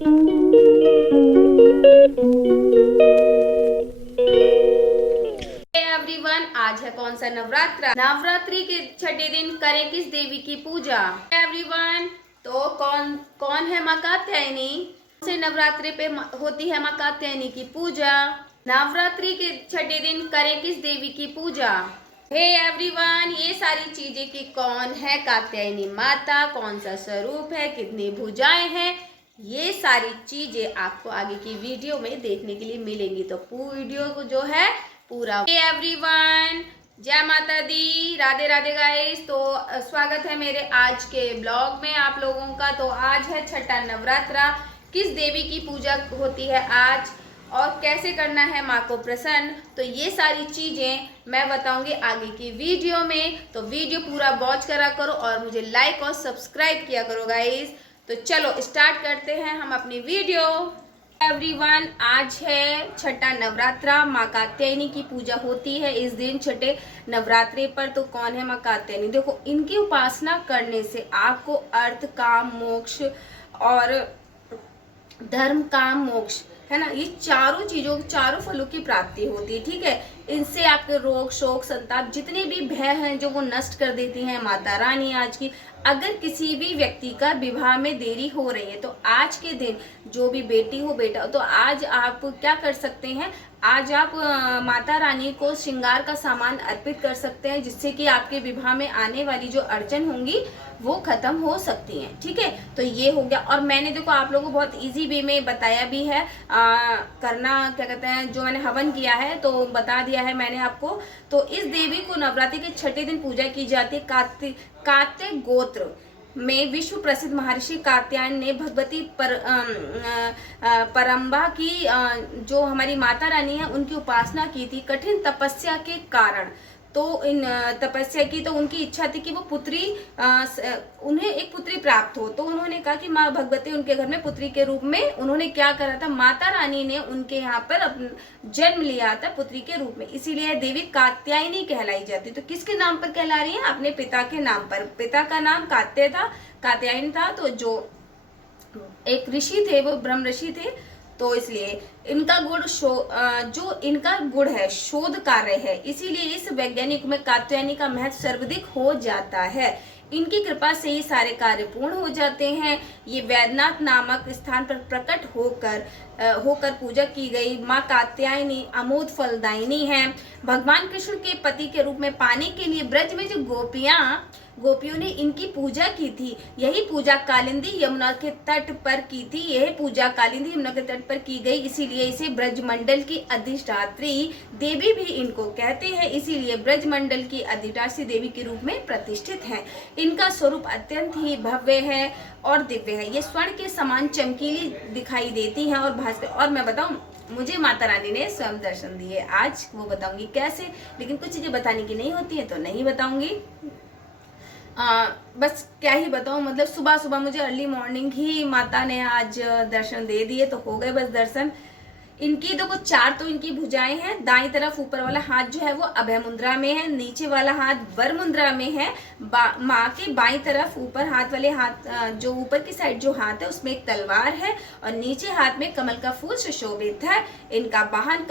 Everyone, आज है कौन सा नवरात्र। नवरात्रि के छठे दिन करें किस देवी की पूजा। एवरीवन, तो कौन कौन है माँ कात्यायनी। से नवरात्रि पे होती है माँ कात्यायनी की पूजा। नवरात्रि के छठे दिन करें किस देवी की पूजा। हे एवरीवन, ये सारी चीजें कि कौन है कात्यायनी माता, कौन सा स्वरूप है, कितनी भुजाएं हैं, ये सारी चीजें आपको आगे की वीडियो में देखने के लिए मिलेंगी। तो पूरी वीडियो को जो है पूरा। हे एवरीवन, जय माता दी, राधे राधे गाइस। तो स्वागत है मेरे आज के ब्लॉग में आप लोगों का। तो आज है छठा नवरात्रा। किस देवी की पूजा होती है आज और कैसे करना है माँ को प्रसन्न, तो ये सारी चीजें मैं बताऊंगी आगे की वीडियो में। तो वीडियो पूरा वॉच करा करो और मुझे लाइक और सब्सक्राइब किया करो गाइस। तो चलो स्टार्ट करते हैं हम अपनी वीडियो। एवरीवन, आज है छठा नवरात्रा। माँ कात्यायनी की पूजा होती है इस दिन छठे नवरात्रे पर। तो कौन है माँ कात्यायनी। देखो, इनकी उपासना करने से आपको अर्थ, काम, मोक्ष और धर्म, काम, मोक्ष है ना, ये चारों चीजों, चारों फलों की प्राप्ति होती है। ठीक है, इनसे आपके रोग, शोक, संताप, जितने भी भय हैं जो वो नष्ट कर देती हैं माता रानी आज की। अगर किसी भी व्यक्ति का विवाह में देरी हो रही है तो आज के दिन, जो भी बेटी हो बेटा हो, तो आज आप क्या कर सकते हैं, आज आप माता रानी को श्रृंगार का सामान अर्पित कर सकते हैं, जिससे कि आपके विवाह में आने वाली जो अड़चन होंगी वो खत्म हो सकती हैं। ठीक है, तो ये हो गया। और मैंने देखो आप लोगों को बहुत इजी वे में बताया भी है करना, क्या कहते हैं, जो मैंने हवन किया है तो बता दिया है मैंने आपको। तो इस देवी को नवरात्रि के छठे दिन पूजा की जाती है। कात्य गोत्र में विश्व प्रसिद्ध महर्षि कात्यायन ने भगवती परम्बा की जो हमारी माता रानी है उनकी उपासना की थी। कठिन तपस्या के कारण तो इन तपस्या की, तो उनकी इच्छा थी कि वो पुत्री उन्हें एक पुत्री प्राप्त हो। तो उन्होंने कहा कि माँ भगवती उनके घर में पुत्री के रूप में, उन्होंने क्या करा था, माता रानी ने उनके यहाँ पर जन्म लिया था पुत्री के रूप में, इसीलिए देवी कात्यायनी कहलाई जाती। तो किसके नाम पर कहला रही है, अपने पिता के नाम पर। पिता का नाम कात्य था, कात्यायन था। तो जो एक ऋषि थे वो ब्रह्म ऋषि थे, तो इसलिए इनका गुण जो इनका गुण है शोध कार्य है, इसीलिए इस वैज्ञानिक में कात्यायनी का महत्व सर्वाधिक हो जाता है। इनकी कृपा से ही सारे कार्य पूर्ण हो जाते हैं। ये वैद्यनाथ नामक स्थान पर प्रकट होकर पूजा की गई माँ कात्यायनी अमोद फलदायिनी है। भगवान कृष्ण के पति के रूप में पाने के लिए ब्रज में जो गोपियों ने इनकी पूजा की थी। यही पूजा कालिंदी यमुना के तट पर की थी। यह पूजा कालिंदी यमुना के तट पर की गई, इसीलिए इसे ब्रजमंडल की अधिष्ठात्री देवी भी इनको कहते हैं। इसीलिए ब्रजमंडल की अधिष्ठात्री देवी के रूप में प्रतिष्ठित है। इनका स्वरूप अत्यंत ही भव्य है और दिव्य है। ये स्वर्ण के समान चमकीली दिखाई देती हैं और भास्कर। और मैं बताऊं, मुझे माता रानी ने स्वयं दर्शन दिए आज, वो बताऊंगी कैसे। लेकिन कुछ चीजें बताने की नहीं होती है तो नहीं बताऊंगी। बस क्या ही बताऊं, मतलब सुबह सुबह मुझे अर्ली मॉर्निंग ही माता ने आज दर्शन दे दिए, तो हो गए बस दर्शन। इनकी देखो चार तो इनकी भुजाएं हैं। दाईं तरफ ऊपर वाला हाथ जो है वो अभय मुद्रा में है, नीचे वाला हाथ वर मुद्रा में है। माँ के बाईं तरफ ऊपर हाथ वाले हाथ, जो ऊपर की साइड जो हाथ है उसमें एक तलवार है और नीचे हाथ में कमल का फूल सुशोभित है। इनका वाहन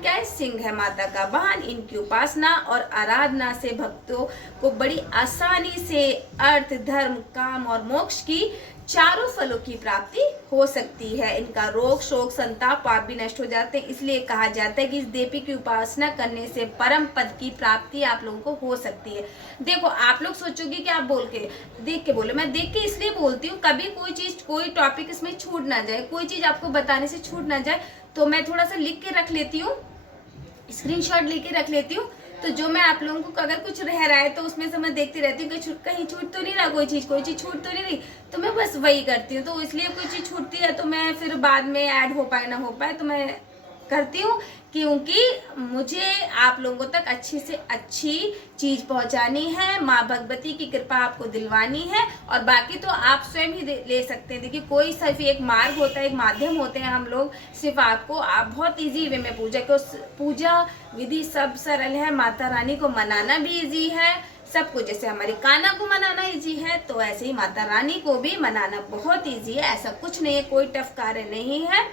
क्या है, सिंह है माता का वाहन। इनकी उपासना और आराधना से भक्तों को बड़ी आसानी से अर्थ, धर्म, काम और मोक्ष की चारों फलों की प्राप्ति हो सकती है। इनका रोग, शोक, संताप, पाप भी नष्ट हो जाते हैं। इसलिए कहा जाता है कि इस देवी की उपासना करने से परम पद की प्राप्ति आप लोगों को हो सकती है। देखो, आप लोग सोचोगे कि आप देख के बोलो। मैं देख के इसलिए बोलती हूँ, कभी कोई चीज, कोई टॉपिक इसमें छूट ना जाए, कोई चीज आपको बताने से छूट ना जाए, तो मैं थोड़ा सा लिख के रख लेती हूँ, स्क्रीनशॉट लेके रख लेती हूँ। तो जो मैं आप लोगों को अगर कुछ रह रहा है तो उसमें से मैं देखती रहती हूँ कि कहीं छूट तो नहीं रहा, कोई चीज छूट तो नहीं रही, तो मैं बस वही करती हूँ। तो इसलिए कोई चीज छूटती है तो मैं फिर बाद में ऐड हो पाए ना हो पाए तो मैं करती हूँ, क्योंकि मुझे आप लोगों तक अच्छी से अच्छी चीज पहुंचानी है। माँ भगवती की कृपा आपको दिलवानी है और बाकी तो आप स्वयं ही ले सकते हैं। देखिए, कोई सिर्फ एक मार्ग होता है, एक माध्यम होते हैं हम लोग। सिर्फ आपको, आप बहुत इजी वे में पूजा विधि सब सरल है। माता रानी को मनाना भी इजी है, सब कुछ। जैसे हमारी कान्हा को मनाना इजी है, तो ऐसे ही माता रानी को भी मनाना बहुत इजी है। ऐसा कुछ नहीं है, कोई टफ कार्य नहीं है।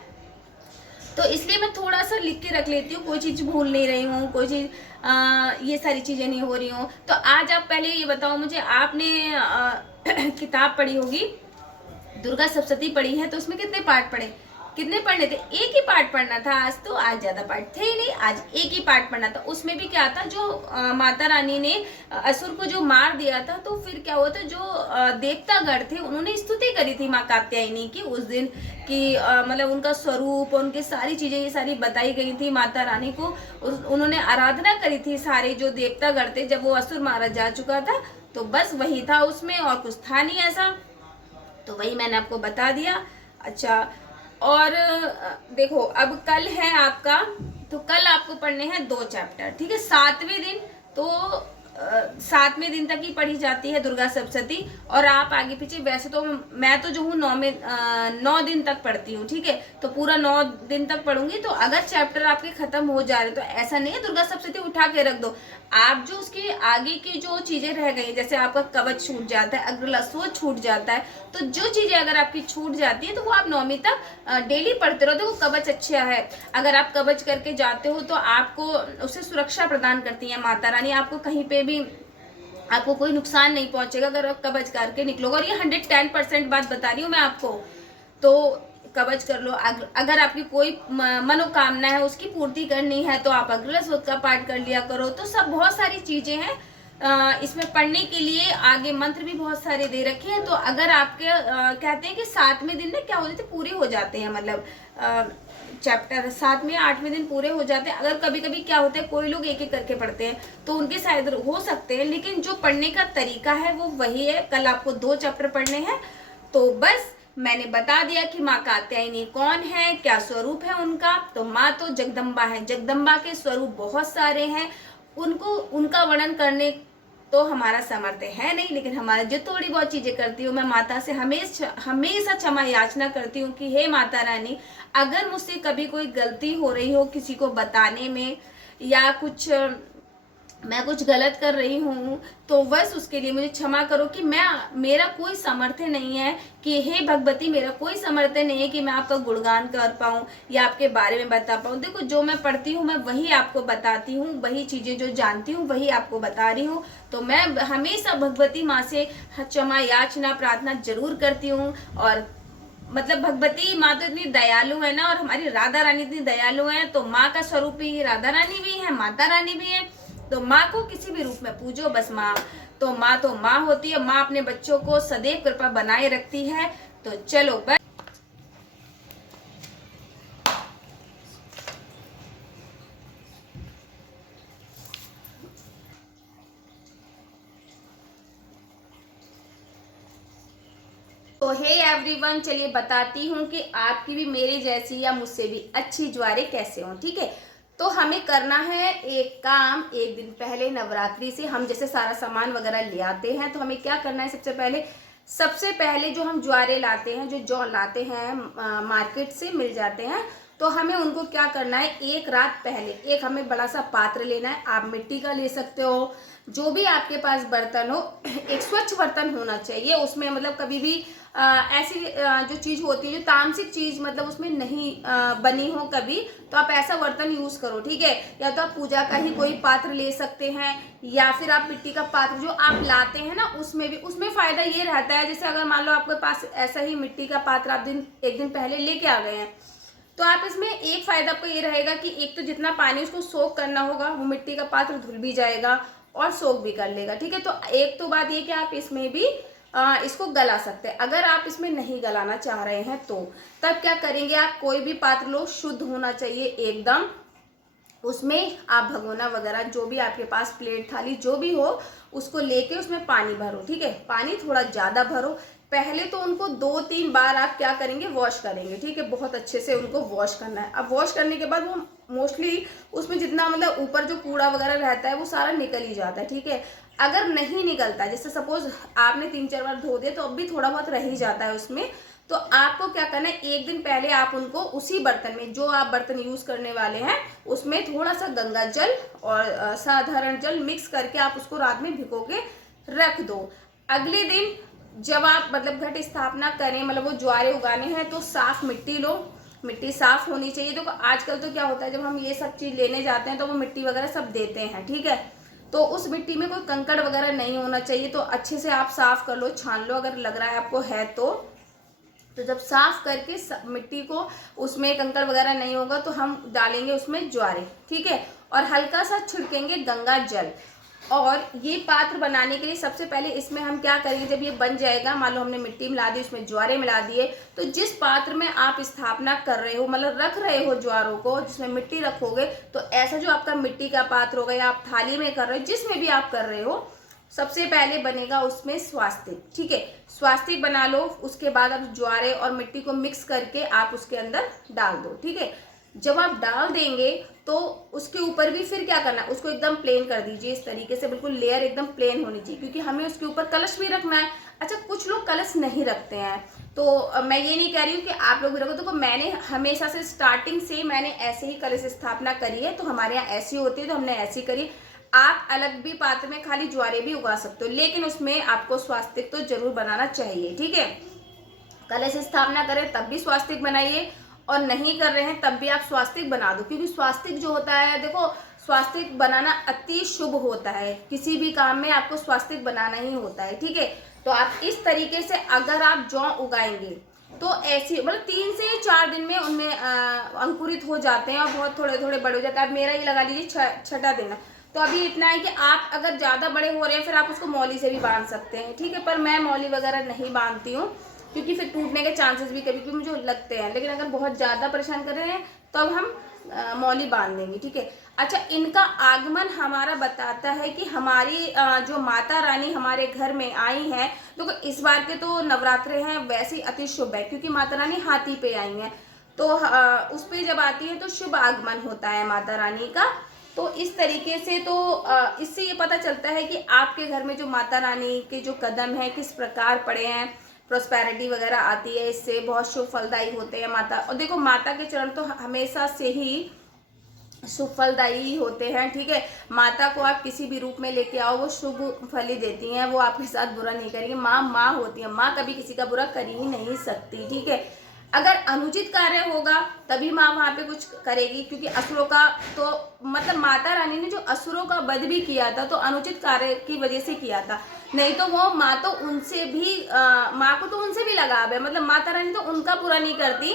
तो इसलिए मैं थोड़ा सा लिख के रख लेती हूँ, कोई चीज़ भूल नहीं रही हूँ, कोई चीज़ ये सारी चीज़ें नहीं हो रही हूँ। तो आज आप पहले ये बताओ मुझे, आपने किताब पढ़ी होगी, दुर्गा सप्तशती पढ़ी है, तो उसमें कितने पार्ट पढ़े, कितने पढ़ने थे? एक ही पार्ट पढ़ना था आज तो, आज ज्यादा पार्ट थे ही नहीं, आज एक ही पार्ट पढ़ना था। उसमें भी क्या था, जो माता रानी ने असुर को जो मार दिया था, तो फिर क्या हुआ था, जो देवतागण थे उन्होंने स्तुति करी थी माँ कात्यायनी की उस दिन कि मतलब उनका स्वरूप, उनकी सारी चीजें ये सारी बताई गई थी माता रानी को। उन्होंने आराधना करी थी सारे जो देवतागण थे, जब वो असुर मारा जा चुका था। तो बस वही था उसमें, और कुछ था नहीं ऐसा, तो वही मैंने आपको बता दिया। अच्छा, और देखो अब कल है आपका, तो कल आपको पढ़ने हैं 2 चैप्टर, ठीक है। 7वें दिन, तो 7वें दिन तक ही पढ़ी जाती है दुर्गा सप्तशती, और आप आगे पीछे, वैसे तो मैं तो जो हूँ 9 दिन तक पढ़ती हूँ, ठीक है। तो पूरा 9 दिन तक पढ़ूंगी। तो अगर चैप्टर आपके खत्म हो जा रहे तो ऐसा नहीं है दुर्गा सप्तशती उठा के रख दो, आप जो उसके आगे की जो चीजें रह गई, जैसे आपका कवच छूट जाता है, अग्रलस्व छूट जाता है, तो जो चीजें अगर आपकी छूट जाती है तो वो आप 9वीं तक डेली पढ़ते रहो। देखो कवच अच्छा है, अगर आप कवच करके जाते हो तो आपको उससे सुरक्षा प्रदान करती है माता रानी, आपको कहीं पे भी आपको कोई नुकसान नहीं पहुंचेगा अगर आप कवच करके निकलोगे। और ये 110% बात बता रही हूँ मैं आपको। तो कवच कर लो, अगर आपकी कोई मनोकामना है उसकी पूर्ति करनी है तो आप अग्रलस्व का पाठ कर लिया करो। तो सब बहुत सारी चीजें हैं इसमें पढ़ने के लिए, आगे मंत्र भी बहुत सारे दे रखे हैं। तो अगर आपके कहते हैं कि 7वें दिन में क्या हो जाते, पूरे हो जाते हैं, मतलब चैप्टर 7वें 8वें दिन पूरे हो जाते हैं। अगर कभी कभी क्या होता है, कोई लोग एक एक करके पढ़ते हैं तो उनके शायद हो सकते हैं, लेकिन जो पढ़ने का तरीका है वो वही है। कल आपको 2 चैप्टर पढ़ने हैं। तो बस मैंने बता दिया कि माँ कात्यायनी कौन है, क्या स्वरूप है उनका। तो माँ तो जगदम्बा है, जगदम्बा के स्वरूप बहुत सारे हैं, उनको उनका वर्णन करने तो हमारा सामर्थ्य है नहीं, लेकिन हमारा जो थोड़ी बहुत चीजें करती हूँ, मैं माता से हमेशा क्षमा याचना करती हूँ कि हे माता रानी, अगर मुझसे कभी कोई गलती हो रही हो किसी को बताने में, या कुछ मैं कुछ गलत कर रही हूँ, तो बस उसके लिए मुझे क्षमा करो कि मेरा कोई सामर्थ्य नहीं है कि हे भगवती, मेरा कोई सामर्थ्य नहीं है कि मैं आपका गुणगान कर पाऊँ या आपके बारे में बता पाऊँ। देखो जो मैं पढ़ती हूँ मैं वही आपको बताती हूँ, वही चीज़ें जो जानती हूँ वही आपको बता रही हूँ। तो मैं हमेशा भगवती माँ से क्षमा याचना प्रार्थना जरूर करती हूँ। और मतलब भगवती माँ तो इतनी दयालु है ना, और हमारी राधा रानी इतनी दयालु है, तो माँ का स्वरूप भी राधा रानी भी है, माता रानी भी है। तो माँ को किसी भी रूप में पूजो, बस माँ तो माँ होती है। माँ अपने बच्चों को सदैव कृपा बनाए रखती है। तो चलो बस तो हे एवरीवन, चलिए बताती हूँ कि आपकी भी मेरी जैसी या मुझसे भी अच्छी ज्वारें कैसे हों, ठीक है। तो हमें करना है एक काम, एक दिन पहले नवरात्रि से हम जैसे सारा सामान वगैरह ले आते हैं, तो हमें क्या करना है, सबसे पहले जो हम ज्वारे लाते हैं, जो जौ लाते हैं मार्केट से मिल जाते हैं, तो हमें उनको क्या करना है, एक रात पहले एक हमें बड़ा सा पात्र लेना है। आप मिट्टी का ले सकते हो, जो भी आपके पास बर्तन हो, एक स्वच्छ बर्तन होना चाहिए। उसमें मतलब कभी भी ऐसी जो चीज़ होती है, जो तामसिक चीज़ मतलब उसमें नहीं बनी हो कभी, तो आप ऐसा बर्तन यूज़ करो, ठीक है। या तो आप पूजा का ही कोई पात्र ले सकते हैं, या फिर आप मिट्टी का पात्र जो आप लाते हैं ना, उसमें फ़ायदा ये रहता है, जैसे अगर मान लो आपके पास ऐसा ही मिट्टी का पात्र आप एक दिन पहले लेके आ गए हैं, तो आप इसमें एक फ़ायदा आपको ये रहेगा कि एक तो जितना पानी उसको सोख करना होगा, वो मिट्टी का पात्र धुल भी जाएगा और सोख भी कर लेगा, ठीक है। तो एक तो बात ये कि आप इसमें भी इसको गला सकते हैं। अगर आप इसमें नहीं गलाना चाह रहे हैं तो तब क्या करेंगे, आप कोई भी पात्र लो, शुद्ध होना चाहिए एकदम। उसमें आप भगोना वगैरह जो भी आपके पास, प्लेट थाली जो भी हो, उसको लेके उसमें पानी भरो, ठीक है। पानी थोड़ा ज़्यादा भरो। पहले तो उनको 2-3 बार आप क्या करेंगे, वॉश करेंगे, ठीक है। बहुत अच्छे से उनको वॉश करना है। अब वॉश करने के बाद वो मोस्टली उसमें जितना मतलब ऊपर जो कूड़ा वगैरह रहता है वो सारा निकल ही जाता है, ठीक है। अगर नहीं निकलता, जैसे सपोज आपने 3-4 बार धो दिया तो अब भी थोड़ा बहुत रह ही जाता है उसमें, तो आपको क्या करना है, एक दिन पहले आप उनको उसी बर्तन में, जो आप बर्तन यूज करने वाले हैं, उसमें थोड़ा सा गंगा जल और साधारण जल मिक्स करके आप उसको रात में भिगो के रख दो। अगले दिन जब आप मतलब घट स्थापना करें, मतलब वो ज्वारे उगाने हैं, तो साफ मिट्टी लो, मिट्टी साफ होनी चाहिए। देखो आजकल तो क्या होता है, जब हम ये सब चीज लेने जाते हैं तो वो मिट्टी वगैरह सब देते हैं, ठीक है, तो उस मिट्टी में कोई कंकड़ वगैरह नहीं होना चाहिए। तो अच्छे से आप साफ कर लो, छान लो, अगर लग रहा है आपको है तो जब साफ करके मिट्टी को, उसमें कंकड़ वगैरह नहीं होगा, तो हम डालेंगे उसमें ज्वारे, ठीक है, और हल्का सा छिड़केंगे गंगा जल। और ये पात्र बनाने के लिए सबसे पहले इसमें हम क्या करेंगे, जब ये बन जाएगा, मान लो हमने मिट्टी मिला दी, उसमें ज्वारे मिला दिए, तो जिस पात्र में आप स्थापना कर रहे हो, मतलब रख रहे हो ज्वारों को, जिसमें मिट्टी रखोगे, तो ऐसा जो आपका मिट्टी का पात्र होगा या आप थाली में कर रहे हो, जिसमें भी आप कर रहे हो, सबसे पहले बनेगा उसमें स्वास्तिक, ठीक है, स्वास्तिक बना लो। उसके बाद आप ज्वारे और मिट्टी को मिक्स करके आप उसके अंदर डाल दो, ठीक है। जब आप डाल देंगे तो उसके ऊपर भी फिर क्या करना है, उसको एकदम प्लेन कर दीजिए, इस तरीके से बिल्कुल लेयर एकदम प्लेन होनी चाहिए, क्योंकि हमें उसके ऊपर कलश भी रखना है। अच्छा, कुछ लोग कलश नहीं रखते हैं, तो मैं ये नहीं कह रही हूँ कि आप लोग भी रखो। देखो मैंने हमेशा से स्टार्टिंग से मैंने ऐसे ही कलश स्थापना करी है, तो हमारे यहाँ ऐसी होती है, तो हमने ऐसी करी। आप अलग भी पात्र में खाली ज्वारे भी उगा सकते हो, लेकिन उसमें आपको स्वास्तिक तो जरूर बनाना चाहिए, ठीक है। कलश स्थापना करें तब भी स्वास्तिक बनाइए, और नहीं कर रहे हैं तब भी आप स्वास्तिक बना दो, क्योंकि स्वास्तिक जो होता है, देखो स्वास्तिक बनाना अति शुभ होता है, किसी भी काम में आपको स्वास्तिक बनाना ही होता है, ठीक है। तो आप इस तरीके से अगर आप जौ उगाएंगे तो ऐसी मतलब 3 से 4 दिन में उनमें अंकुरित हो जाते हैं और बहुत थोड़े थोड़े बड़े हो जाते हैं। आप मेरा ही लगा लीजिए छठा दिन, तो अभी इतना है कि आप अगर ज़्यादा बड़े हो रहे हैं फिर आप उसको मौली से भी बांध सकते हैं, ठीक है, पर मैं मौली वगैरह नहीं बांधती हूँ, क्योंकि फिर टूटने के चांसेस भी कभी कभी मुझे लगते हैं। लेकिन अगर बहुत ज़्यादा परेशान कर रहे हैं तो अब हम मौली बांध देंगे, ठीक है। अच्छा, इनका आगमन हमारा बताता है कि हमारी जो माता रानी हमारे घर में आई हैं, तो इस बार के तो नवरात्रे हैं वैसे ही अति शुभ है, क्योंकि माता रानी हाथी पे आई हैं, तो उस पे जब आती है तो शुभ आगमन होता है माता रानी का। तो इस तरीके से तो इससे ये पता चलता है कि आपके घर में जो माता रानी के जो कदम हैं किस प्रकार पड़े हैं, प्रोस्पेरिटी वगैरह आती है, इससे बहुत शुभ फलदायी होते हैं माता। और देखो माता के चरण तो हमेशा से ही शुभ फलदायी होते हैं, ठीक है। माता को आप किसी भी रूप में लेके आओ, वो शुभ फल ही देती हैं, वो आपके साथ बुरा नहीं करेंगी। माँ माँ होती है, माँ कभी किसी का बुरा कर ही नहीं सकती, ठीक है। अगर अनुचित कार्य होगा तभी माँ वहाँ पे कुछ करेगी, क्योंकि असुरों का तो मतलब माता रानी ने जो असुरों का वध भी किया था तो अनुचित कार्य की वजह से किया था, नहीं तो वो माँ तो उनसे भी माँ को तो उनसे भी लगाव है, मतलब माता रानी तो उनका पूरा नहीं करती,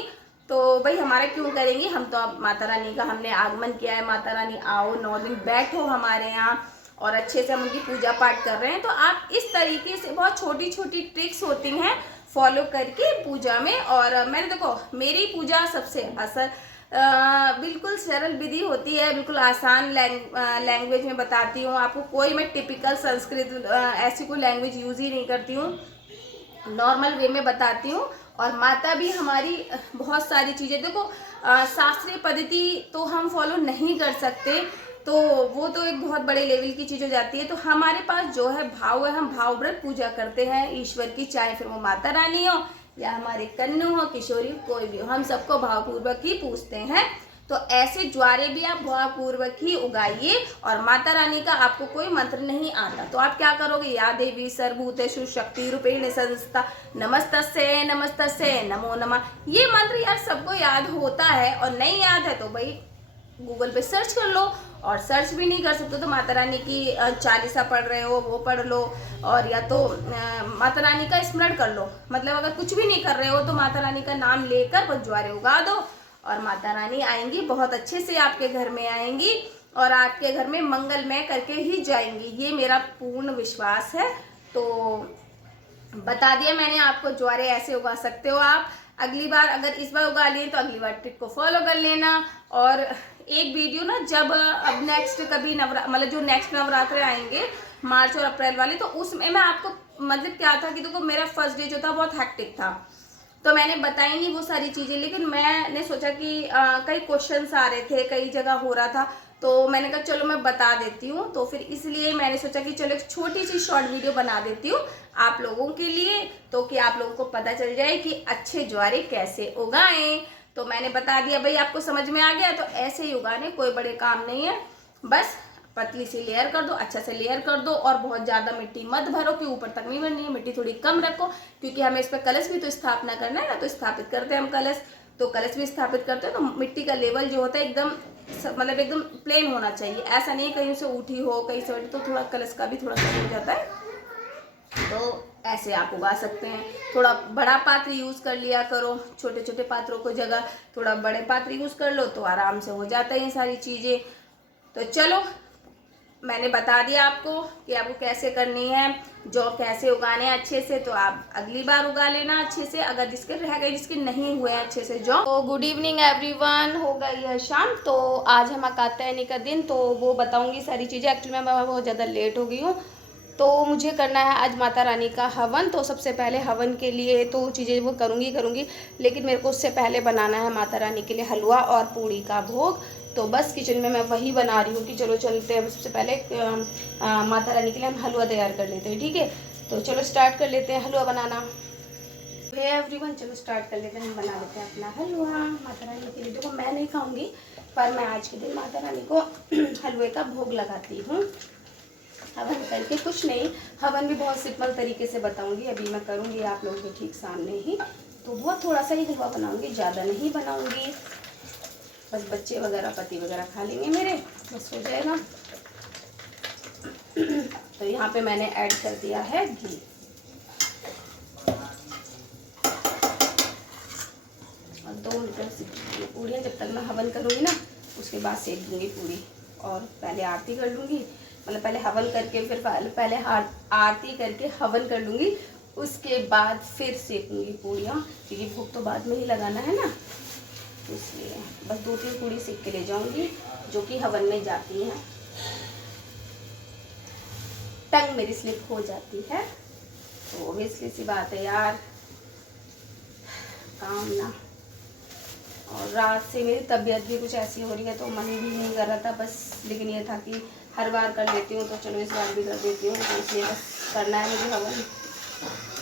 तो भाई हमारा क्यों करेंगी। हम तो अब माता रानी का हमने आगमन किया है, माता रानी आओ 9 दिन बैठो हमारे यहाँ, और अच्छे से हम उनकी पूजा पाठ कर रहे हैं। तो आप इस तरीके से बहुत छोटी छोटी ट्रिक्स होती हैं फॉलो करके पूजा में। और मैंने देखो मेरी पूजा सबसे बिल्कुल सरल विधि होती है, बिल्कुल आसान लैंग्वेज में बताती हूँ आपको। कोई मैं टिपिकल संस्कृत ऐसी कोई लैंग्वेज यूज ही नहीं करती हूँ, नॉर्मल वे में बताती हूँ। और माता भी हमारी बहुत सारी चीज़ें, देखो शास्त्रीय पद्धति तो हम फॉलो नहीं कर सकते, तो वो तो एक बहुत बड़े लेवल की चीज़ हो जाती है। तो हमारे पास जो है भाव है, हम भावव्रत पूजा करते हैं ईश्वर की, चाहे फिर वो माता रानी हो या हमारे कन्नू हो, किशोरी, कोई भी हो, हम सबको भावपूर्वक ही पूजते हैं। तो ऐसे ज्वारे भी आप भावपूर्वक ही उगाइए, और माता रानी का आपको कोई मंत्र नहीं आता तो आप क्या करोगे, या देवी सर्वभूतेषु शक्ति रूपेण संस्था नमस्तस्यै नमस्तस्यै नमो नमः। ये मंत्र यार सबको याद होता है, और नहीं याद है तो भाई गूगल पे सर्च कर लो, और सर्च भी नहीं कर सकते तो माता रानी की चालीसा पढ़ रहे हो वो पढ़ लो, और या तो माता रानी का स्मरण कर लो। मतलब अगर कुछ भी नहीं कर रहे हो तो माता रानी का नाम लेकर बस ज्वारे उगा दो, और माता रानी आएंगी, बहुत अच्छे से आपके घर में आएंगी और आपके घर में मंगलमय करके ही जाएंगी, ये मेरा पूर्ण विश्वास है। तो बता दिया मैंने आपको, ज्वारे ऐसे उगा सकते हो आप। अगली बार अगर इस बार उगा लिए तो अगली बार ट्रिक को फॉलो कर लेना। और एक वीडियो ना जब अब नेक्स्ट कभी मतलब जो नेक्स्ट नवरात्र आएंगे मार्च और अप्रैल वाले, तो उसमें मैं आपको मतलब क्या था कि देखो मेरा फर्स्ट डे जो था बहुत हैक्टिक था, तो मैंने बताई नहीं वो सारी चीज़ें, लेकिन मैंने सोचा कि कई क्वेश्चंस आ रहे थे, कई जगह हो रहा था, तो मैंने कहा चलो मैं बता देती हूँ, तो फिर इसलिए मैंने सोचा कि चलो एक छोटी सी शॉर्ट वीडियो बना देती हूँ आप लोगों के लिए, तो कि आप लोगों को पता चल जाए कि अच्छे ज्वारे कैसे उगाएं। तो मैंने बता दिया भाई, आपको समझ में आ गया। तो ऐसे ही उगाने, कोई बड़े काम नहीं है, बस पतली सी लेयर कर दो, अच्छा से लेयर कर दो, और बहुत ज़्यादा मिट्टी मत भरो कि ऊपर तक नहीं भरनी है, मिट्टी थोड़ी कम रखो, क्योंकि हमें इस पर कलश भी तो स्थापना करना है ना। तो स्थापित करते हैं हम कलश, तो कलश भी स्थापित करते हैं, तो मिट्टी का लेवल जो होता है एकदम मतलब एकदम प्लेन होना चाहिए। ऐसा नहीं कहीं से उठी हो कहीं से उठी, तो थोड़ा कलश का भी थोड़ा सा हो जाता है। तो ऐसे आप उगा सकते हैं। थोड़ा बड़ा पात्र यूज़ कर लिया करो, छोटे छोटे पात्रों को जगह थोड़ा बड़े पात्र यूज़ कर लो तो आराम से हो जाता है ये सारी चीज़ें। तो चलो मैंने बता दिया आपको कि आपको कैसे करनी है, जौ कैसे उगाने हैं अच्छे से। तो आप अगली बार उगा लेना अच्छे से, अगर जिसके रह गए, जिसके नहीं हुए हैं अच्छे से जौ। तो गुड इवनिंग एवरीवन, हो गई है शाम। तो आज है कात्यायनी का दिन, तो वो बताऊंगी सारी चीज़ें। एक्चुअली मैं बहुत ज़्यादा लेट हो गई हूँ, तो मुझे करना है आज माता रानी का हवन। तो सबसे पहले हवन के लिए तो चीज़ें वो करूँगी, लेकिन मेरे को उससे पहले बनाना है माता रानी के लिए हलवा और पूड़ी का भोग। तो बस किचन में मैं वही बना रही हूँ कि चलो चलते हैं, सबसे पहले माता रानी के लिए हम हलवा तैयार कर लेते हैं, ठीक है। तो चलो स्टार्ट कर लेते हैं हलवा बनाना। हे एवरीवन, चलो स्टार्ट कर लेते हैं, हम बना लेते हैं अपना हलवा माता रानी के लिए। देखो मैं नहीं खाऊंगी, पर मैं आज के दिन माता रानी को हलवे का भोग लगाती हूँ। हवन करके कुछ नहीं, हवन भी बहुत सिंपल तरीके से बताऊंगी, अभी मैं करूँगी आप लोगों के ठीक सामने ही। तो बहुत थोड़ा सा ही हलवा बनाऊंगी, ज़्यादा नहीं बनाऊंगी, बस बच्चे वगैरह पति वगैरह खा लेंगे मेरे, बस हो जाएगा। तो यहाँ पे मैंने ऐड कर दिया है घी, और 2 लीटर से पूड़ियाँ जब तक मैं हवन करूँगी ना, उसके बाद सेक दूँगी पूड़ी। और पहले आरती कर लूँगी, मतलब पहले हवन करके फिर पहले आरती करके हवन कर लूँगी, उसके बाद फिर सेकूँगी पूड़ियाँ, क्योंकि भोग तो बाद में ही लगाना है ना, इसलिए बस 2-3 पूड़ी सेक के ले जाऊँगी जो कि हवन में जाती हैं। टंग मेरी स्लिप हो जाती है, तो ऑब्वियसली सी बात है यार, काम ना। और रात से मेरी तबीयत भी कुछ ऐसी हो रही है, तो मन भी नहीं कर रहा था बस, लेकिन ये था कि हर बार कर लेती हूँ, तो चलो इस बार भी कर देती हूँ। तो इसलिए बस करना है मुझे हवन,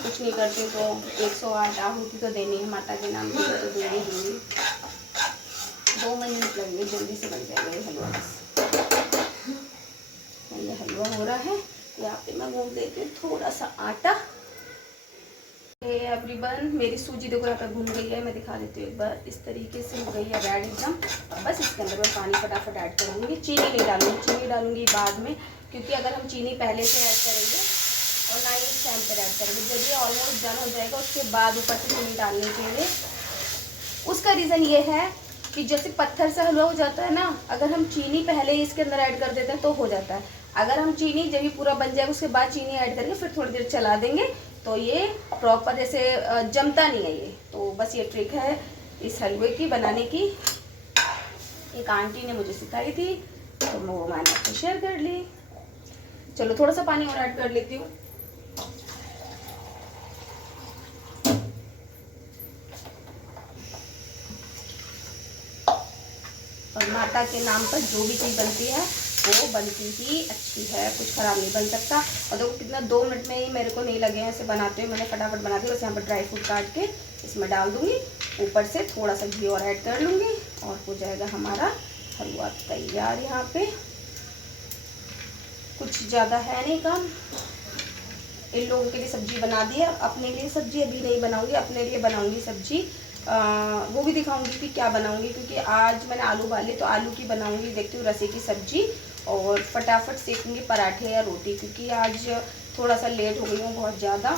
कुछ नहीं करती तो 108 आहुति तो देनी है माता के नाम की, तो दूँगी। 2 मिनट लगेंगे, जल्दी से बन जाएगा ये हलवा। ये हलवा हो रहा है, यहाँ पे मैं गूंद देती हूँ थोड़ा सा आटा। एवरीवन, मेरी सूजी देखो यहाँ पे भून गई है, मैं दिखा देती हूँ एक बार, इस तरीके से हो गई है रेड एकदम। बस इसके अंदर मैं पानी फटाफट ऐड कर दूँगी, चीनी नहीं डालूंगी, चीनी डालूंगी बाद में, क्योंकि अगर हम चीनी पहले से ऐड करेंगे और ना ही इस टाइम पर ऐड करेंगे, जब ये ऑलमोस्ट डन हो जाएगा उसके बाद ऊपर से चीनी डालने के लिए। उसका रीज़न ये है कि जैसे पत्थर से हलवा हो जाता है ना, अगर हम चीनी पहले ही इसके अंदर ऐड कर देते हैं तो हो जाता है। अगर हम चीनी जब ये पूरा बन जाएगा उसके बाद चीनी ऐड करके फिर थोड़ी देर चला देंगे, तो ये प्रॉपर जैसे जमता नहीं है ये। तो बस ये ट्रिक है इस हलवे की बनाने की, एक आंटी ने मुझे सिखाई थी, तो वो मैंने आपको शेयर कर ली। चलो थोड़ा सा पानी और ऐड कर लेती हूँ। और माता के नाम पर जो भी चीज़ बनती है वो बनती ही अच्छी है, कुछ ख़राब नहीं बन सकता। और देखो कितना 2 मिनट में ही मेरे को नहीं लगे हैं ऐसे बनाते हुए, मैंने फटाफट बना दिया। बस यहाँ पर ड्राई फ्रूट काट के इसमें डाल दूँगी, ऊपर से थोड़ा सा घी और ऐड कर लूँगी, और हो जाएगा हमारा हलवा तैयार। यहाँ पे कुछ ज़्यादा है नहीं काम, इन लोगों के लिए सब्जी बना दी है, अपने लिए सब्जी अभी नहीं बनाऊँगी, अपने लिए बनाऊँगी सब्जी। वो भी दिखाऊंगी कि क्या बनाऊंगी, क्योंकि आज मैंने आलू उबाले, तो आलू की बनाऊंगी, देखती हूँ रसे की सब्जी, और फटाफट सेकूंगी पराठे या रोटी, क्योंकि आज थोड़ा सा लेट हो गई हूँ बहुत ज़्यादा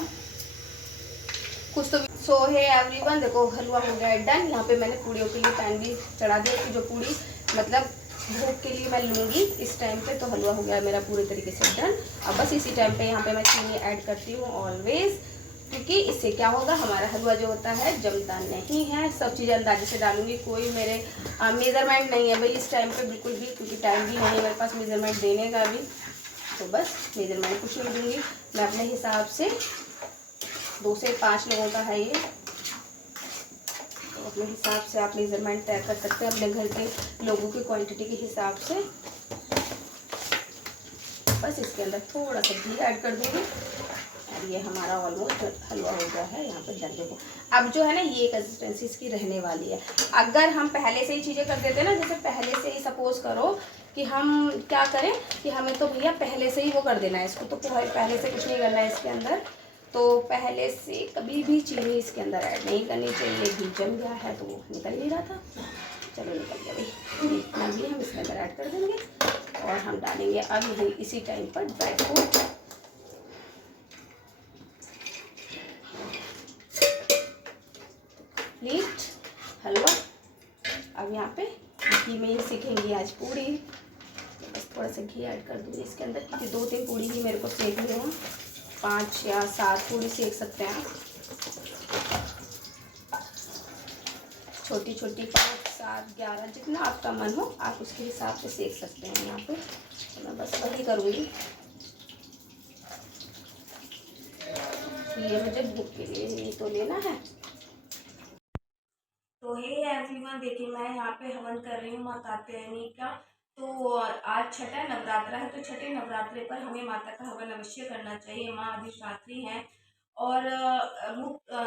कुछ तो। सो है एवरीवन, देखो हलवा हो गया है डन। यहाँ पे मैंने पूड़ियों के लिए पैन भी चढ़ा दिया कि जो पूड़ी मतलब भोग के लिए मैं लूँगी इस टाइम पे, तो हलवा हो गया मेरा पूरे तरीके से डन। अब बस इसी टाइम पे यहाँ पे मैं चीनी ऐड करती हूँ ऑलवेज, क्योंकि इससे क्या होगा, हमारा हलवा जो होता है जमता नहीं है। सब चीज़ें अंदाजे से डालूंगी, कोई मेरे मेज़रमेंट नहीं है भाई इस टाइम पे बिल्कुल भी, क्योंकि टाइम भी नहीं है मेरे पास मेज़रमेंट देने का भी। तो बस मेज़रमेंट कुछ नहीं दूंगी, मैं अपने हिसाब से, 2 से 5 लोगों का है ये, तो अपने हिसाब से आप मेज़रमेंट तय कर सकते हैं, अपने घर के लोगों की क्वांटिटी के हिसाब से। बस इसके अंदर थोड़ा सा घी ऐड कर दूँगी और ये हमारा ऑलमोस्ट हलवा हो गया है यहाँ पे डंडे को। अब जो है ना ये कंसिस्टेंसी इसकी रहने वाली है। अगर हम पहले से ही चीज़ें कर देते हैं ना, जैसे पहले से ही सपोज़ करो कि हम क्या करें कि हमें तो भैया पहले से ही वो कर देना है इसको, तो पहले से कुछ नहीं करना है इसके अंदर, तो पहले से कभी भी चीनी इसके अंदर ऐड नहीं करनी चाहिए। घी जम गया है तो वो निकल नहीं रहा था, चलो निकल गया भाई। इतना घी हम इसके अंदर ऐड कर देंगे और हम डालेंगे अब यही इसी टाइम पर ड्राई फ्रूट। कंप्लीट हलवा। अब यहाँ पे घी में ही सीखेंगी आज पूड़ी, तो बस थोड़ा सा घी ऐड कर दूँगी इसके अंदर, क्योंकि 2-3 पूड़ी ही मेरे को सेकनी है। 5 या 7 पूड़ी सेक सकते हैं आप, छोटी छोटी 5, 7, 11 जितना आपका मन हो आप उसके हिसाब से सेक सकते हैं यहाँ पे। तो मैं बस वही करूँगी, ये मुझे भूख के लिए ही तो लेना है। तो हे एवरीवन, देखिए मैं यहाँ पे हवन कर रही हूँ माँ कात्यायनी का। तो आज छठा नवरात्रा है, तो छठे नवरात्रे पर हमें माता का हवन अवश्य करना चाहिए। माँ अधिष्ठात्री हैं और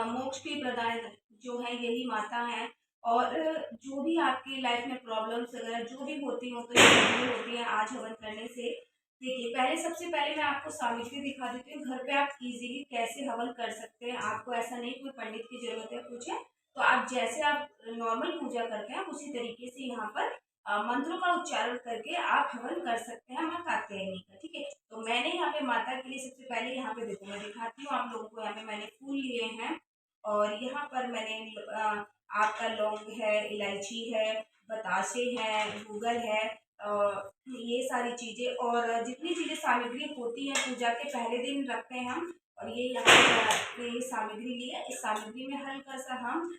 मोक्ष की प्रदाय जो है यही माता है। और जो भी आपकी लाइफ में प्रॉब्लम्स वगैरह जो भी होती हो तो ये दूर होती है आज हवन करने से। देखिए सबसे पहले मैं आपको सामग्री दिखा देती हूँ, घर पे आप इजीली कैसे हवन कर सकते हैं। आपको ऐसा नहीं कोई पंडित की जरूरत है कुछ है, तो आप जैसे आप नॉर्मल पूजा करते हैं उसी तरीके से यहाँ पर मंत्रों का उच्चारण करके आप हवन कर सकते हैं माँ कात्यायनी का। ठीक है, तो मैंने यहाँ पे माता के लिए सबसे पहले यहाँ पे देखो मैं दिखाती हूँ आप लोगों को। यहाँ पे मैंने फूल लिए हैं और यहाँ पर मैंने आपका लौंग है, इलायची है, बतासे हैं, गूगल है, ये सारी चीज़ें और जितनी चीज़ें सामग्री होती हैं पूजा के पहले दिन रखते हैं हम। और ये यहाँ पे ये सामग्री ली है, इस सामग्री में हल्का सा हम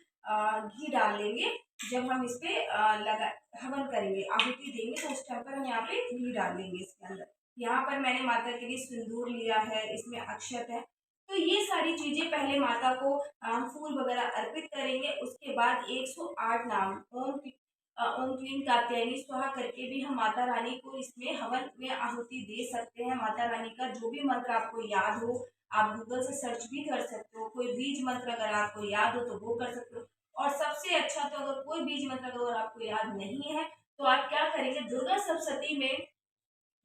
घी डाल लेंगे। जब हम इस पे लगा हवन करेंगे, आहुति देंगे, तो उस टाइम पर हम यहाँ पे घी डाल लेंगे इसके अंदर। यहाँ पर मैंने माता के लिए सिंदूर लिया है, इसमें अक्षत है। तो ये सारी चीजें पहले माता को फूल वगैरह अर्पित करेंगे। उसके बाद 108 नाम ओम क्लीम कात्यायनी स्वाहा करके भी हम माता रानी को इसमें हवन में आहुति दे सकते हैं। माता रानी का जो भी मंत्र आपको याद हो आप गूगल से सर्च भी कर सकते हो। कोई बीज मंत्र अगर आपको याद हो तो वो कर सकते हो। और सबसे अच्छा तो अगर कोई बीज मंत्र अगर आपको याद नहीं है तो आप क्या करेंगे, दुर्गा सप्तशती में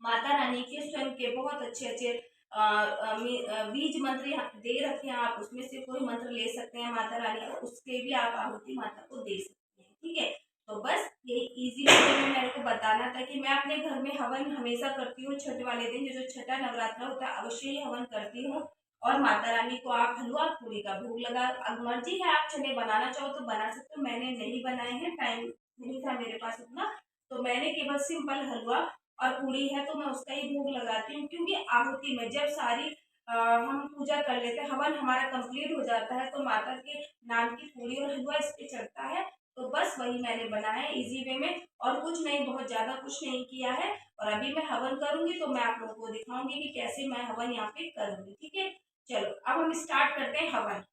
माता रानी के स्वयं के बहुत अच्छे अच्छे बीज मंत्र यहाँ दे रखे हैं, आप उसमें से कोई मंत्र ले सकते हैं माता रानी का, उसके भी आप आहुति माता को दे सकते हैं। ठीक है, तो बस यही इजी वे में मेरे को बताना था कि मैं अपने घर में हवन हमेशा करती हूँ। छठ वाले दिन जो छठा नवरात्रा होता है अवश्य ही हवन करती हूँ। और माता रानी को आप हलवा पूरी का भोग लगा, अब मर्जी है आप चने बनाना चाहो तो बना सकते हो। मैंने नहीं बनाए हैं, टाइम नहीं था मेरे पास उतना, तो मैंने केवल सिंपल हलवा और पूड़ी है तो मैं उसका ही भोग लगाती हूँ। क्योंकि आहुति में जब सारी हम पूजा कर लेते हैं, हवन हमारा कंप्लीट हो जाता है, तो माता के नाम की पूड़ी और हलवा इस पे चढ़ता है। तो बस वही मैंने बनाया है इजी वे में, और कुछ नहीं, बहुत ज़्यादा कुछ नहीं किया है। और अभी मैं हवन करूंगी तो मैं आप लोगों को दिखाऊंगी कि कैसे मैं हवन यहाँ पे करूंगी। ठीक है, चलो अब हम स्टार्ट करते हैं हवन।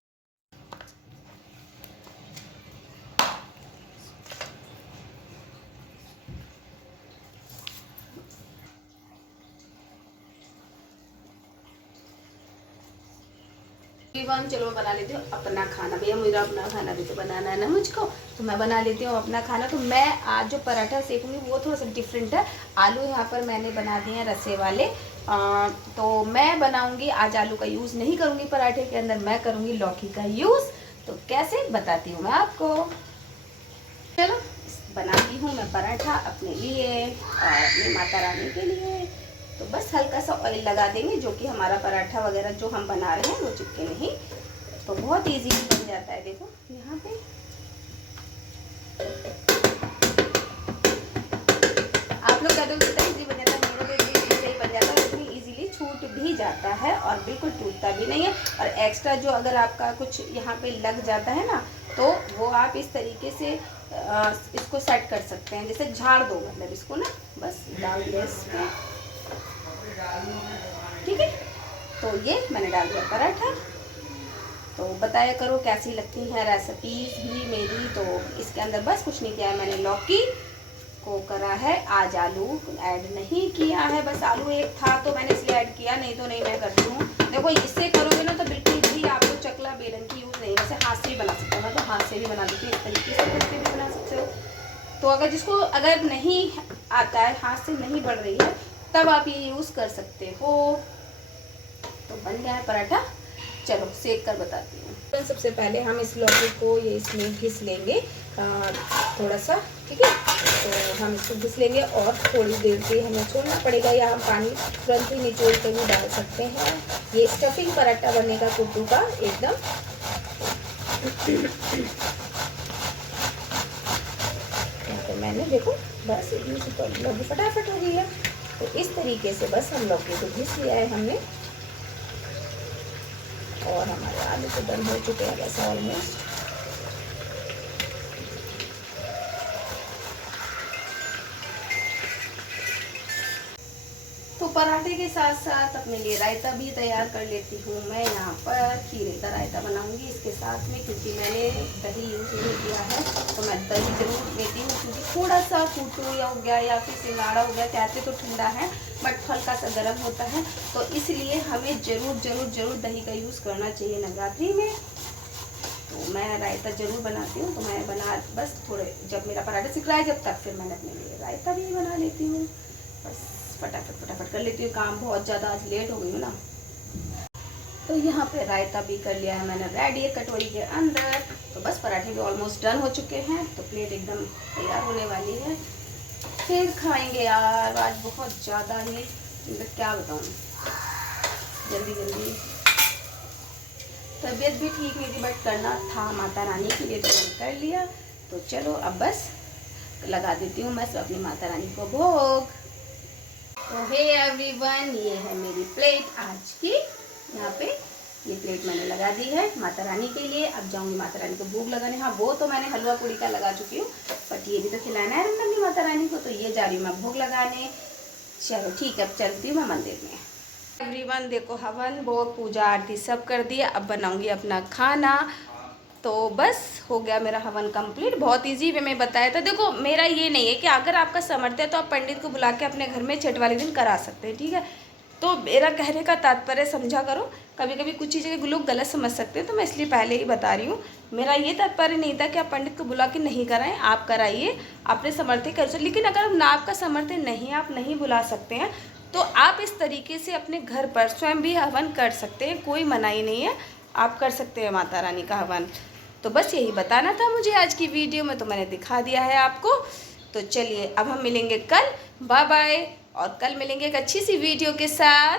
चलो मैं बना लेती हूँ अपना खाना। भैया मेरा अपना खाना भी तो बनाना है ना मुझको, तो मैं बना लेती हूँ अपना खाना। तो मैं आज जो पराठा सेकूंगी वो थोड़ा सा डिफरेंट है। आलू यहाँ पर मैंने बना दिए हैं रसे वाले, तो मैं बनाऊंगी आज आलू का यूज़ नहीं करूँगी पराठे के अंदर, मैं करूँगी लौकी का यूज़। तो कैसे बताती हूँ मैं आपको। चलो बनाती हूँ मैं पराठा अपने लिए और अपनी माता रानी के लिए। तो बस हल्का सा ऑयल लगा देंगे, जो कि हमारा पराठा वगैरह जो हम बना रहे हैं वो चिपके नहीं, तो बहुत इजी बन जाता है। देखो यहाँ पे आप लोग कहते हो कितना इजी बन जाता है, मेरा तो इजी ही बन जाता है, इतनी इजीली छूट भी जाता है और बिल्कुल टूटता भी नहीं है। और एक्स्ट्रा जो अगर आपका कुछ यहाँ पे लग जाता है ना, तो वो आप इस तरीके से इसको सेट कर सकते हैं, जैसे झाड़ दो, मतलब इसको ना बस डाल दिया इसमें। ठीक है, तो ये मैंने डाल दिया पराठा। तो बताया करो कैसी लगती हैं रेसिपीज भी मेरी। तो इसके अंदर बस कुछ नहीं किया है मैंने, लौकी को करा है। आज आलू ऐड नहीं किया है, बस आलू एक था तो मैंने इसलिए ऐड किया, नहीं तो नहीं मैं करती हूँ। देखो इससे करोगे ना तो बिल्कुल भी आपको चकला बेलन की यूज़ नहीं, वैसे हाथ से भी बना सकते हो ना, तो हाथ से भी बना देती हूँ, इस तरीके से करके भी बना सकते हो। तो अगर जिसको अगर नहीं आता है, हाथ से नहीं बढ़ रही है, तब आप ये यूज़ कर सकते हो। तो बन गया है पराठा, चलो सेक कर बताती हूँ। सबसे पहले हम इस लौकी को ये इसमें घिस लेंगे थोड़ा सा, ठीक है। तो हम इसको घिस लेंगे और थोड़ी देर के हमें छोड़ना पड़ेगा, या हम पानी तुरंत ही निचोड़ कर भी डाल सकते हैं। ये स्टफिंग पराठा बनेगा कुट्टू का एकदम। तो मैंने देखो बस लौकी फटाफट हो गई है। तो इस तरीके से बस हम लौकी को घिस लिया है हमने, और हमारे आलू तो बन हो चुके हैं वैसे ऑलमोस्ट। तो पराठे के साथ साथ अपने लिए रायता भी तैयार कर लेती हूँ। मैं यहाँ पर खीरे का रायता बनाऊंगी इसके साथ में, क्योंकि मैंने दही यूज़ नहीं किया है, तो मैं दही जरूर लेती हूँ, क्योंकि थोड़ा सा कुट्टू हो गया या फिर सिंगाड़ा हो गया, कहते तो ठंडा है बट हल्का सा गर्म होता है, तो इसलिए हमें ज़रूर दही का यूज़ करना चाहिए नवरात्रि में। तो मैं रायता ज़रूर बनाती हूँ, तो मैं बस थोड़े जब मेरा पराठा सिक रहा है जब तक, फिर मैंने अपने लिए रायता भी बना लेती हूँ। बस फटाफट कर लेती हूँ काम, बहुत ज़्यादा आज लेट हो गई हूँ ना। तो यहाँ पे रायता भी कर लिया है मैंने रेडी एक कटोरी के अंदर। तो बस पराठे भी ऑलमोस्ट डन हो चुके हैं, तो प्लेट एकदम तैयार होने वाली है, फिर खाएंगे यार। आज बहुत ज़्यादा ही क्या बताऊँ, जल्दी तबीयत भी ठीक नहीं थी, बट करना था माता रानी के लिए, तो मैंने कर लिया। तो चलो अब बस लगा देती हूँ मैं अपनी माता रानी को भोग। तो हे एवरीवन, ये है मेरी प्लेट आज की। यहाँ पे ये प्लेट मैंने लगा दी है माता रानी के लिए। अब जाऊंगी माता रानी को भोग लगाने। हाँ, वो तो मैंने हलवा पूड़ी का लगा चुकी हूँ, बट ये भी तो खिलाना है अपनी माता रानी को, तो ये जा रही हूँ मैं भोग लगाने। चलो ठीक है, अब चलती हूँ मैं मंदिर में। एवरीवन देखो, हवन भोग पूजा आरती सब कर दिया, अब बनाऊंगी अपना खाना। तो बस हो गया मेरा हवन कंप्लीट। बहुत इजी वे में बताया था। देखो मेरा ये नहीं है कि अगर आपका सामर्थ्य है तो आप पंडित को बुला के अपने घर में छठ वाले दिन करा सकते हैं, ठीक है। तो मेरा कहने का तात्पर्य समझा करो, कभी कभी कुछ चीज़ें लोग गलत समझ सकते हैं, तो मैं इसलिए पहले ही बता रही हूँ। मेरा ये तात्पर्य नहीं था कि आप पंडित को बुला के नहीं कराएं, आप कराइए, अपने सामर्थ्य कर। लेकिन अगर ना आपका सामर्थ्य नहीं, आप नहीं बुला सकते हैं, तो आप इस तरीके से अपने घर पर स्वयं भी हवन कर सकते हैं, कोई मनाही नहीं है, आप कर सकते हैं माता रानी का हवन। तो बस यही बताना था मुझे आज की वीडियो में, तो मैंने दिखा दिया है आपको। तो चलिए अब हम मिलेंगे कल, बाय बाय, और कल मिलेंगे एक अच्छी सी वीडियो के साथ।